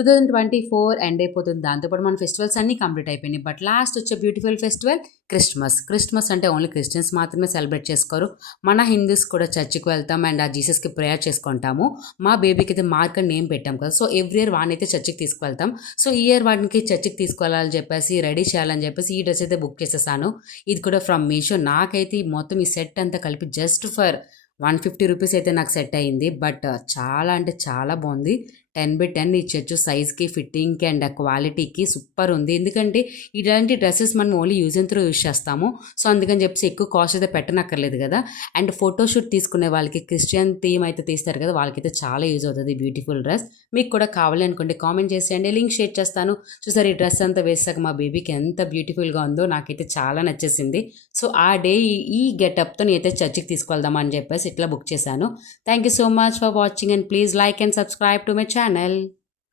2024 end అయిపోతుంది. దాంతోపాటు మన ఫెస్టివల్స్ అన్నీ కంప్లీట్ అయిపోయినాయి. బట్ లాస్ట్ వచ్చే బ్యూటిఫుల్ ఫెస్టివల్ క్రిస్మస్ అంటే ఓన్లీ క్రిస్టియన్స్ మాత్రమే సెలబ్రేట్ చేసుకోరు. మన హిందూస్ కూడా చర్చికి వెళ్తాం అండ్ ఆ జీసస్కి ప్రేయర్ చేసుకుంటాము. మా బేబీకి అయితే మార్క్ అని నేమ్ పెట్టాం కదా, సో ఎవ్రీ ఇయర్ వాడిని అయితే చర్చికి తీసుకువెళ్తాం. సో ఈ ఇయర్ వాడికి చర్చికి తీసుకువెళ్ళాలని చెప్పేసి రెడీ చేయాలని చెప్పేసి ఈ డ్రెస్ అయితే బుక్ చేసేసాను. ఇది కూడా ఫ్రమ్ మీషో. నాకైతే మొత్తం ఈ సెట్ అంతా కలిపి జస్ట్ ఫర్ 150 రూపీస్ అయితే నాకు సెట్ అయ్యింది. బట్ చాలా అంటే చాలా బాగుంది. 10/10 ఇచ్చచ్చు సైజ్కి, ఫిట్టింగ్కి అండ్ క్వాలిటీకి సూపర్ ఉంది. ఎందుకంటే ఇలాంటి డ్రెస్సెస్ మనం only use and through use చేస్తాము. సో అందుకని చెప్పేసి ఎక్కువ కాస్ట్ అయితే పెట్టనక్కర్లేదు కదా. అండ్ ఫోటోషూట్ తీసుకునే వాళ్ళకి, క్రిస్టియన్ థీమ్ అయితే తీస్తారు కదా, వాళ్ళకైతే చాలా యూజ్ అవుతుంది బ్యూటిఫుల్ డ్రెస్. మీకు కూడా కావాలి అనుకుంటే కామెంట్ చేసేయండి, లింక్ షేర్ చేస్తాను. చూసారు ఈ డ్రెస్ అంతా వేసాక మా బేబీకి ఎంత బ్యూటిఫుల్గా ఉందో, నాకైతే చాలా నచ్చేసింది. సో ఆ డే ఈ గెటప్తో నేనైతే చర్చికి తీసుకెళ్దామని చెప్పేసి ఇట్లా బుక్ చేశాను. Thank you so much for watching and please like and subscribe to my channel.